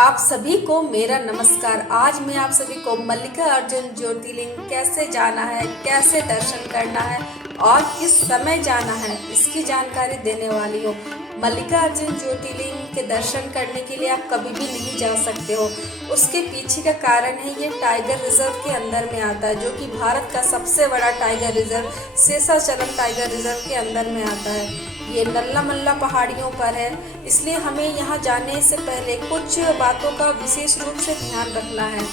आप सभी को मेरा नमस्कार। आज मैं आप सभी को मल्लिकार्जुन ज्योतिर्लिंग कैसे जाना है, कैसे दर्शन करना है और किस समय जाना है, इसकी जानकारी देने वाली हूँ। मल्लिकार्जुन ज्योतिर्लिंग के दर्शन करने के लिए आप कभी भी नहीं जा सकते हो। उसके पीछे का कारण है, ये टाइगर रिजर्व के अंदर में आता है, जो कि भारत का सबसे बड़ा tiger reserve Seshachalam tiger reserve के अंदर में आता है। ये नल्ला मल्ला पहाड़ियों पर है, इसलिए हमें यहाँ जाने से पहले कुछ बातों का विशेष रूप से ध्यान रखना है।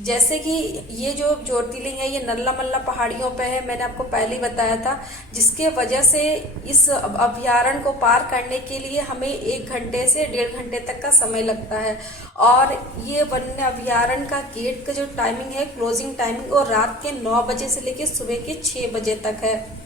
जैसे कि ये जो ज्योतिर्लिंग है, ये नल्ला मल्ला पहाड़ियों पे है, मैंने आपको पहले ही बताया था, जिसके वजह से इस अभयारण्य को पार करने के लिए हमें 1 घंटे से 1.5 घंटे तक का समय लगता है। और ये वन्य अभयारण्य का गेट का जो टाइमिंग है, क्लोजिंग टाइमिंग, और रात के 9 बजे से लेकर सुबह के 6 बजे तक है।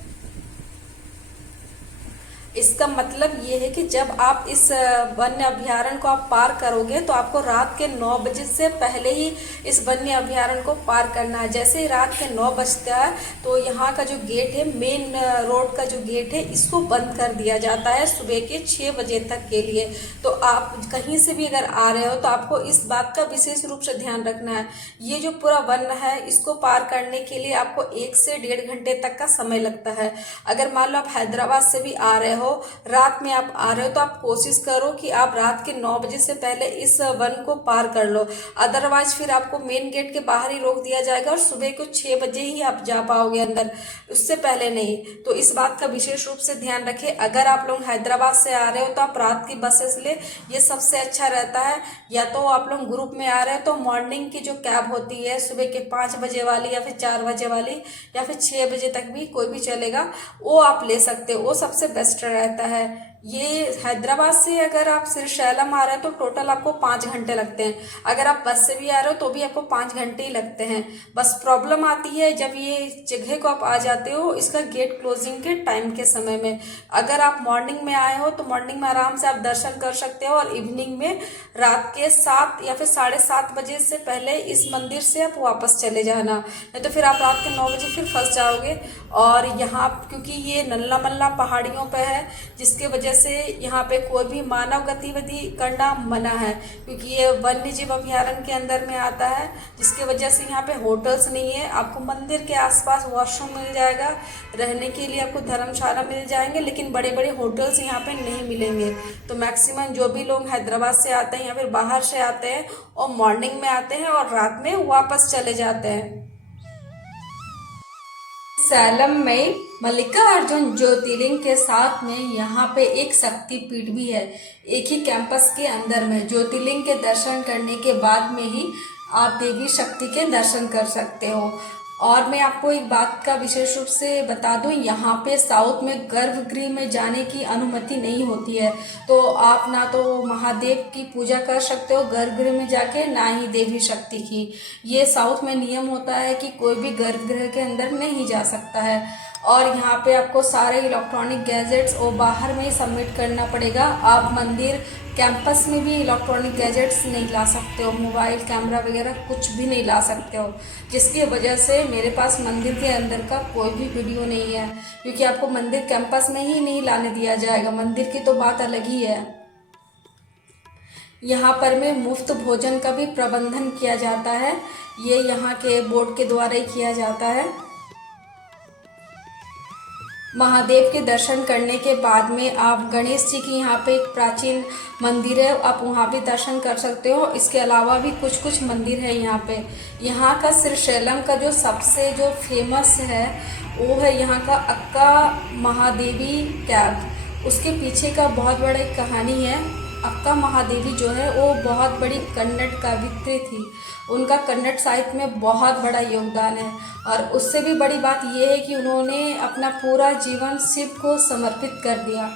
इसका मतलब ये है कि जब आप इस वन्य अभयारण्य को आप पार करोगे तो आपको रात के 9 बजे से पहले ही इस वन्य अभयारण्य को पार करना है। जैसे ही रात के 9 बजता है तो यहाँ का जो गेट है, मेन रोड का जो गेट है, इसको बंद कर दिया जाता है सुबह के 6 बजे तक के लिए। तो आप कहीं से भी अगर आ रहे हो तो आपको इस बात का विशेष रूप से ध्यान रखना है। ये जो पूरा वन है, इसको पार करने के लिए आपको 1 से 1.5 घंटे तक का समय लगता है। अगर मान लो आप हैदराबाद से भी आ रहे हो, रात में आप आ रहे हो, तो आप कोशिश करो कि आप रात के 9 बजे से पहले इस वन को पार कर लो। अदरवाइज फिर आपको मेन गेट के बाहर ही रोक दिया जाएगा और सुबह को 6 बजे ही आप जा पाओगे अंदर, उससे पहले नहीं। तो इस बात का विशेष रूप से ध्यान रखें। अगर आप लोग हैदराबाद से आ रहे हो तो आप रात की बसेस ले, ये सबसे अच्छा रहता है। या तो आप लोग ग्रुप में आ रहे हो तो मॉर्निंग की जो कैब होती है, सुबह के 5 बजे वाली या फिर 4 बजे वाली या फिर 6 बजे तक भी कोई भी चलेगा, वो आप ले सकते हो, वो सबसे बेस्ट रहता है। ये हैदराबाद से अगर आप श्रीशैलम आ रहे हो तो टोटल आपको 5 घंटे लगते हैं। अगर आप बस से भी आ रहे हो तो भी आपको 5 घंटे ही लगते हैं। बस प्रॉब्लम आती है जब ये जगह को आप आ जाते हो इसका गेट क्लोजिंग के टाइम के समय में। अगर आप मॉर्निंग में आए हो तो मॉर्निंग में आराम से आप दर्शन कर सकते हो, और इवनिंग में रात के 7 या फिर 7:30 बजे से पहले इस मंदिर से आप वापस चले जाना, नहीं तो फिर आप रात के 9 बजे फिर फंस जाओगे। और यहाँ क्योंकि ये नल्ला मल्ला पहाड़ियों पे है, जिसके वजह से यहाँ पे कोई भी मानव गतिविधि करना मना है, क्योंकि ये वन्य जीव अभयारण्य के अंदर में आता है, जिसके वजह से यहाँ पे होटल्स नहीं है। आपको मंदिर के आसपास वॉशरूम मिल जाएगा, रहने के लिए आपको धर्मशाला मिल जाएंगे, लेकिन बड़े बड़े होटल्स यहाँ पे नहीं मिलेंगे। तो मैक्सिमम जो भी लोग हैदराबाद से आते हैं या फिर बाहर से आते हैं, और मॉर्निंग में आते हैं और रात में वापस चले जाते हैं। सैलम में मल्लिकार्जुन ज्योतिर्लिंग के साथ में यहाँ पे एक शक्तिपीठ भी है। एक ही कैंपस के अंदर में ज्योतिर्लिंग के दर्शन करने के बाद में ही आप देवी शक्ति के दर्शन कर सकते हो। और मैं आपको एक बात का विशेष रूप से बता दूं, यहाँ पे साउथ में गर्भगृह में जाने की अनुमति नहीं होती है। तो आप ना तो महादेव की पूजा कर सकते हो गर्भगृह में जाके, ना ही देवी शक्ति की। ये साउथ में नियम होता है कि कोई भी गर्भगृह के अंदर नहीं जा सकता है। और यहाँ पे आपको सारे इलेक्ट्रॉनिक गैजेट्स और बाहर में ही सबमिट करना पड़ेगा। आप मंदिर कैंपस में भी इलेक्ट्रॉनिक गैजेट्स नहीं ला सकते हो, मोबाइल कैमरा वगैरह कुछ भी नहीं ला सकते हो, जिसकी वजह से मेरे पास मंदिर के अंदर का कोई भी वीडियो नहीं है, क्योंकि आपको मंदिर कैंपस में ही नहीं लाने दिया जाएगा। मंदिर की तो बात अलग ही है। यहाँ पर में मुफ्त भोजन का भी प्रबंधन किया जाता है, ये यहाँ के बोर्ड के द्वारा ही किया जाता है। महादेव के दर्शन करने के बाद में आप गणेश जी की यहाँ पे एक प्राचीन मंदिर है, आप वहाँ भी दर्शन कर सकते हो। इसके अलावा भी कुछ कुछ मंदिर है यहाँ पे। यहाँ का श्रीशैलम का जो सबसे जो फेमस है वो है यहाँ का अक्का महादेवी कैब। उसके पीछे का बहुत बड़ा एक कहानी है। अक्का महादेवी जो है वो बहुत बड़ी कन्नड़ कवियत्री थी, उनका कन्नड़ साहित्य में बहुत बड़ा योगदान है। और उससे भी बड़ी बात यह है कि उन्होंने अपना पूरा जीवन शिव को समर्पित कर दिया।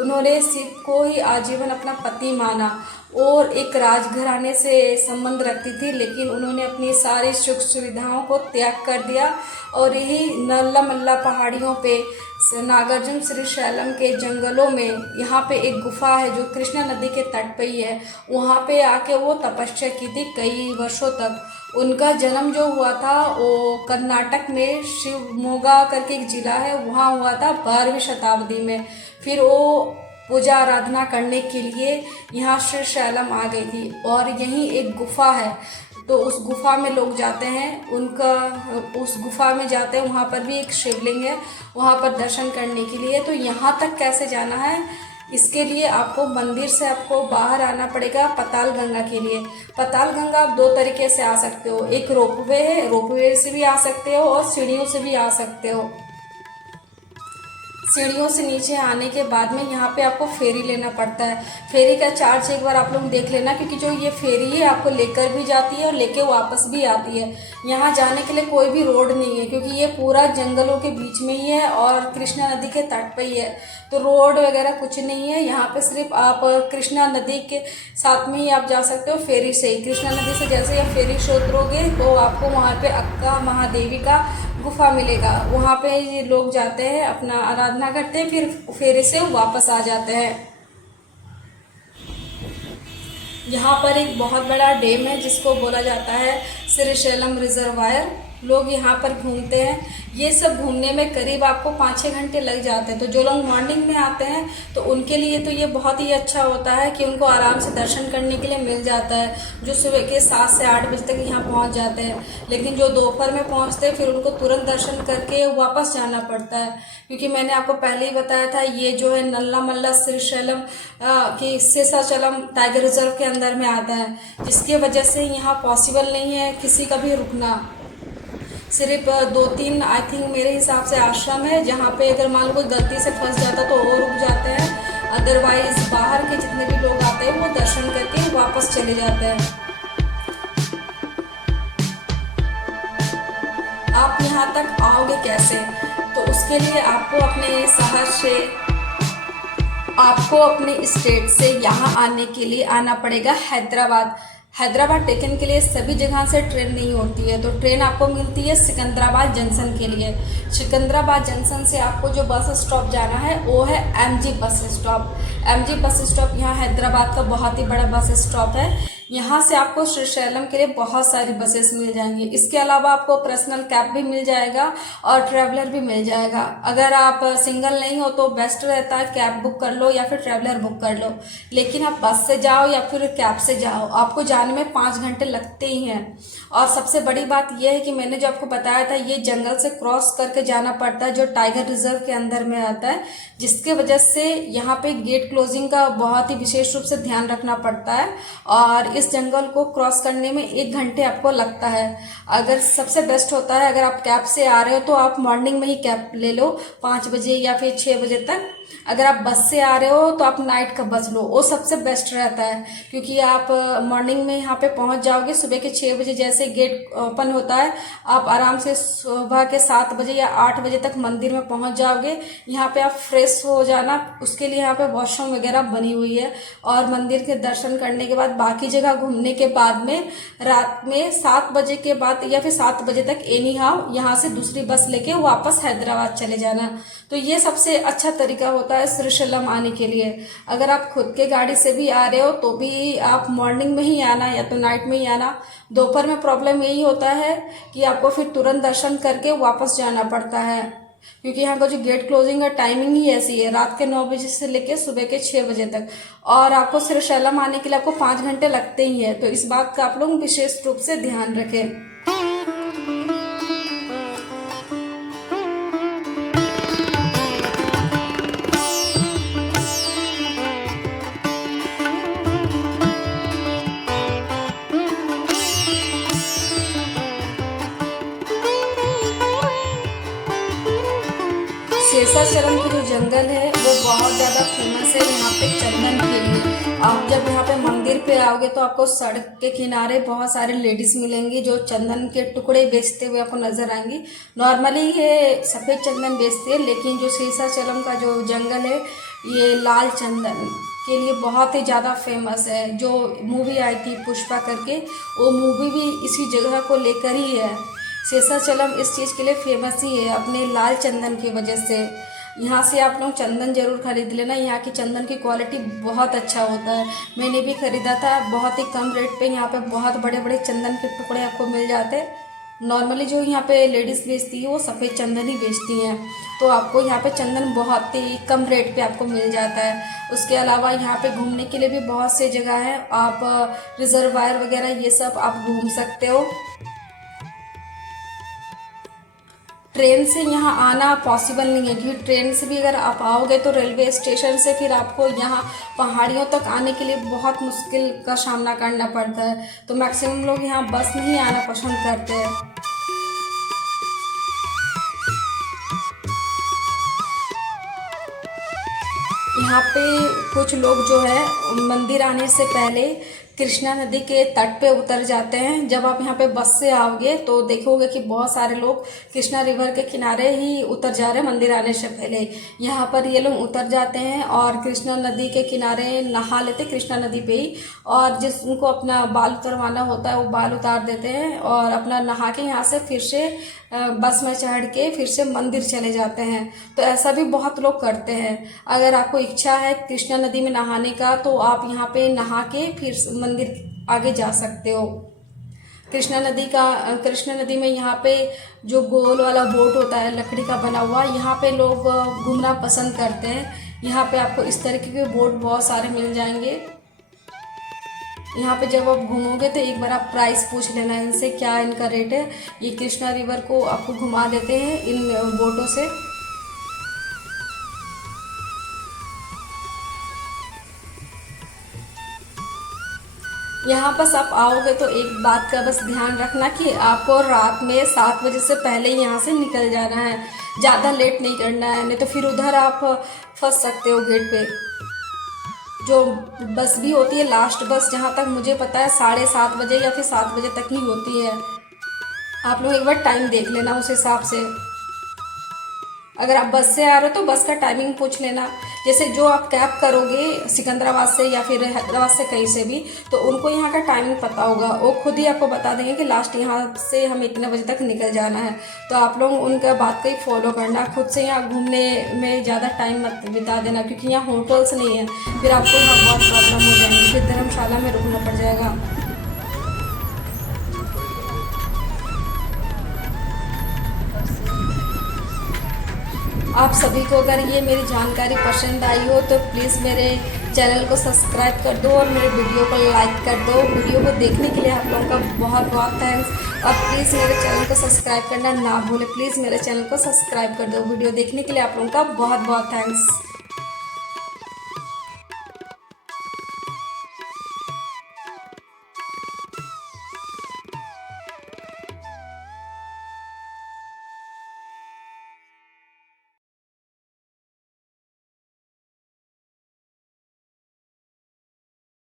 उन्होंने शिव को ही आजीवन अपना पति माना, और एक राजघराने से संबंध रखती थी, लेकिन उन्होंने अपनी सारी सुख सुविधाओं को त्याग कर दिया और यही नल्ला मल्ला पहाड़ियों पे नागार्जुन श्रीशैलम के जंगलों में यहाँ पे एक गुफा है जो कृष्णा नदी के तट पे ही है, वहाँ पे आके वो तपस्या की थी कई वर्षों तक। उनका जन्म जो हुआ था वो कर्नाटक में शिवमोगा करके एक जिला है, वहाँ हुआ था 12वीं शताब्दी में। फिर वो पूजा आराधना करने के लिए यहाँ श्री शैलम आ गई थी। और यहीं एक गुफा है, तो उस गुफा में लोग जाते हैं, उस गुफा में जाते हैं, वहाँ पर भी एक शिवलिंग है, वहाँ पर दर्शन करने के लिए। तो यहाँ तक कैसे जाना है, इसके लिए आपको मंदिर से आपको बाहर आना पड़ेगा पाताल गंगा के लिए। पाताल गंगा आप दो तरीके से आ सकते हो, एक रोपवे है, रोपवे से भी आ सकते हो और सीढ़ियों से भी आ सकते हो। सीढ़ियों से नीचे आने के बाद में यहाँ पे आपको फेरी लेना पड़ता है। फेरी का चार्ज एक बार आप लोग देख लेना, क्योंकि जो ये फेरी है आपको लेकर भी जाती है और लेके वापस भी आती है। यहाँ जाने के लिए कोई भी रोड नहीं है, क्योंकि ये पूरा जंगलों के बीच में ही है और कृष्णा नदी के तट पे ही है, तो रोड वगैरह कुछ नहीं है। यहाँ पे सिर्फ आप कृष्णा नदी के साथ में ही आप जा सकते हो फेरी से ही। कृष्णा नदी से जैसे आप फेरी से उतरोगे तो आपको वहाँ पे अक्का महादेवी का गुफा मिलेगा, वहाँ पे ये लोग जाते हैं, अपना आराधना करते हैं, फिर फेरी से वापस आ जाते हैं। यहाँ पर एक बहुत बड़ा डैम है जिसको बोला जाता है श्रीशैलम रिजर्वायर। लोग यहाँ पर घूमते हैं। ये सब घूमने में करीब आपको 5-6 घंटे लग जाते हैं। तो जो लोग मॉर्निंग में आते हैं तो उनके लिए तो ये बहुत ही अच्छा होता है कि उनको आराम से दर्शन करने के लिए मिल जाता है, जो सुबह के 7 से 8 बजे तक यहाँ पहुँच जाते हैं। लेकिन जो दोपहर में पहुँचते हैं फिर उनको तुरंत दर्शन करके वापस जाना पड़ता है, क्योंकि मैंने आपको पहले ही बताया था ये जो है नल्ला मल्ला श्रीशैलम की शेषाचलम टाइगर रिजर्व के अंदर में आता है, जिसकी वजह से यहाँ पॉसिबल नहीं है किसी का भी रुकना। सिर्फ 2-3 आई थिंक मेरे हिसाब से आश्रम है जहाँ पे अगर मान लो कोई गलती से फंस जाता तो वो रुक जाते हैं, अदरवाइज बाहर के जितने भी लोग आते हैं वो दर्शन करके वापस चले जाते हैं। आप यहाँ तक आओगे कैसे, तो उसके लिए आपको अपने शहर से, आपको अपने स्टेट से यहाँ आने के लिए आना पड़ेगा हैदराबाद। हैदराबाद टेकन के लिए सभी जगह से ट्रेन नहीं होती है, तो ट्रेन आपको मिलती है सिकंदराबाद जंक्शन के लिए। सिकंदराबाद जंक्शन से आपको जो बस स्टॉप जाना है वो है MG bus stop. MG bus stop यहाँ हैदराबाद का बहुत ही बड़ा बस स्टॉप है। यहाँ से आपको श्रीशैलम के लिए बहुत सारी बसेस मिल जाएंगी। इसके अलावा आपको पर्सनल कैब भी मिल जाएगा और ट्रैवलर भी मिल जाएगा। अगर आप सिंगल नहीं हो तो बेस्ट रहता है कैब बुक कर लो या फिर ट्रैवलर बुक कर लो, लेकिन आप बस से जाओ या फिर कैब से जाओ, आपको जाने में 5 घंटे लगते ही हैं। और सबसे बड़ी बात यह है कि मैंने जो आपको बताया था ये जंगल से क्रॉस करके जाना पड़ता है, जो टाइगर रिजर्व के अंदर में आता है, जिसके वजह से यहाँ पे गेट क्लोजिंग का बहुत ही विशेष रूप से ध्यान रखना पड़ता है। और इस जंगल को क्रॉस करने में 1 घंटे आपको लगता है। अगर सबसे बेस्ट होता है अगर आप कैब से आ रहे हो तो आप मॉर्निंग में ही कैब ले लो 5 बजे या फिर 6 बजे तक। अगर आप बस से आ रहे हो तो आप नाइट का बस लो, वो सबसे बेस्ट रहता है, क्योंकि आप मॉर्निंग में यहाँ पे पहुँच जाओगे। सुबह के 6 बजे जैसे गेट ओपन होता है आप आराम से सुबह के 7 बजे या 8 बजे तक मंदिर में पहुँच जाओगे। यहाँ पे आप फ्रेश हो जाना, उसके लिए यहाँ पे वॉशरूम वगैरह बनी हुई है। और मंदिर के दर्शन करने के बाद बाकी जगह घूमने के बाद में रात में 7 बजे के बाद या फिर 7 बजे तक एनी हाउ यहाँ से दूसरी बस लेके वापस हैदराबाद चले जाना। तो ये सबसे अच्छा तरीका होता है श्रीशैलम आने के लिए। अगर आप खुद के गाड़ी से भी आ रहे हो तो भी आप मॉर्निंग में ही आना या तो नाइट में ही आना। दोपहर में प्रॉब्लम यही होता है कि आपको फिर तुरंत दर्शन करके वापस जाना पड़ता है, क्योंकि यहाँ का जो गेट क्लोजिंग का टाइमिंग ही ऐसी है, रात के 9 बजे से लेकर सुबह के 6 बजे तक। और आपको श्रीशैलम आने के लिए आपको 5 घंटे लगते ही है, तो इस बात का आप लोग विशेष रूप से ध्यान रखें। शेषाचलम की जो जंगल है वो बहुत ज़्यादा फेमस है यहाँ पे चंदन के लिए। आप जब यहाँ पे मंदिर पे आओगे तो आपको सड़क के किनारे बहुत सारे लेडीज मिलेंगी जो चंदन के टुकड़े बेचते हुए आपको नजर आएंगी। नॉर्मली ये सफ़ेद चंदन बेचती है, लेकिन जो शेषाचलम का जो जंगल है ये लाल चंदन के लिए बहुत ही ज़्यादा फेमस है। जो मूवी आई थी पुष्पा करके, वो मूवी भी इसी जगह को लेकर ही है। शेषाचलम इस चीज़ के लिए फेमस ही है अपने लाल चंदन की वजह से। यहाँ से आप लोग चंदन जरूर खरीद लेना, यहाँ की चंदन की क्वालिटी बहुत अच्छा होता है। मैंने भी खरीदा था, बहुत ही कम रेट पे यहाँ पे बहुत बड़े बड़े चंदन के टुकड़े आपको मिल जाते। नॉर्मली जो यहाँ पे लेडीज़ बेचती है वो सफ़ेद चंदन ही बेचती हैं, तो आपको यहाँ पे चंदन बहुत ही कम रेट पे आपको मिल जाता है। उसके अलावा यहाँ पे घूमने के लिए भी बहुत सी जगह है, आप रिजर्वायर वगैरह ये सब आप घूम सकते हो। ट्रेन से यहाँ आना पॉसिबल नहीं है, क्योंकि ट्रेन से भी अगर आप आओगे तो रेलवे स्टेशन से फिर आपको यहाँ पहाड़ियों तक आने के लिए बहुत मुश्किल का सामना करना पड़ता है, तो मैक्सिमम लोग यहाँ बस में ही आना पसंद करते हैं। यहाँ पे कुछ लोग जो है मंदिर आने से पहले कृष्णा नदी के तट पे उतर जाते हैं। जब आप यहाँ पे बस से आओगे तो देखोगे कि बहुत सारे लोग कृष्णा रिवर के किनारे ही उतर जा रहे हैं मंदिर आने से पहले। यहाँ पर ये लोग उतर जाते हैं और कृष्णा नदी के किनारे नहा लेते, कृष्णा नदी पे ही, और जिनको अपना बाल उतरवाना होता है वो बाल उतार देते हैं और अपना नहा के यहाँ से फिर से बस में चढ़ के फिर से मंदिर चले जाते हैं। तो ऐसा भी बहुत लोग करते हैं। अगर आपको इच्छा है कृष्णा नदी में नहाने का तो आप यहाँ पे नहा के फिर मंदिर आगे जा सकते हो। कृष्णा नदी में यहाँ पे जो गोल वाला बोट होता है लकड़ी का बना हुआ, यहाँ पे लोग घूमना पसंद करते हैं। यहाँ पे आपको इस तरीके के बोट बहुत सारे मिल जाएंगे। यहाँ पे जब आप घूमोगे तो एक बार आप प्राइस पूछ लेना इनसे, क्या इनका रेट है। ये कृष्णा रिवर को आपको घुमा देते हैं इन बोटों से। यहाँ बस आप आओगे तो एक बात का बस ध्यान रखना कि आपको रात में 7 बजे से पहले ही यहाँ से निकल जाना है, ज़्यादा लेट नहीं करना है, नहीं तो फिर उधर आप फंस सकते हो गेट पे। जो बस भी होती है लास्ट बस, जहाँ तक मुझे पता है 7:30 बजे या फिर 7 बजे तक ही होती है। आप लोग एक बार टाइम देख लेना उस हिसाब से। अगर आप बस से आ रहे हो तो बस का टाइमिंग पूछ लेना। जैसे जो आप कैब करोगे सिकंदराबाद से या फिर हैदराबाद से कहीं से भी, तो उनको यहाँ का टाइमिंग पता होगा, वो खुद ही आपको बता देंगे कि लास्ट यहाँ से हमें इतने बजे तक निकल जाना है। तो आप लोग उनका बात को ही फॉलो करना, खुद से यहाँ घूमने में ज़्यादा टाइम मत बिता देना, क्योंकि यहाँ होटल्स नहीं है, फिर आपको यहाँ बहुत प्रॉब्लम हो जाएगी, फिर धर्मशाला में रुकना पड़ जाएगा। आप सभी को अगर ये मेरी जानकारी पसंद आई हो तो प्लीज़ मेरे चैनल को सब्सक्राइब कर दो और मेरे वीडियो को लाइक कर दो। वीडियो को देखने के लिए आप लोगों का बहुत बहुत थैंक्स। और प्लीज़ मेरे चैनल को सब्सक्राइब करना ना भूलें, प्लीज़ मेरे चैनल को सब्सक्राइब कर दो। वीडियो देखने के लिए आप लोगों का बहुत बहुत थैंक्स।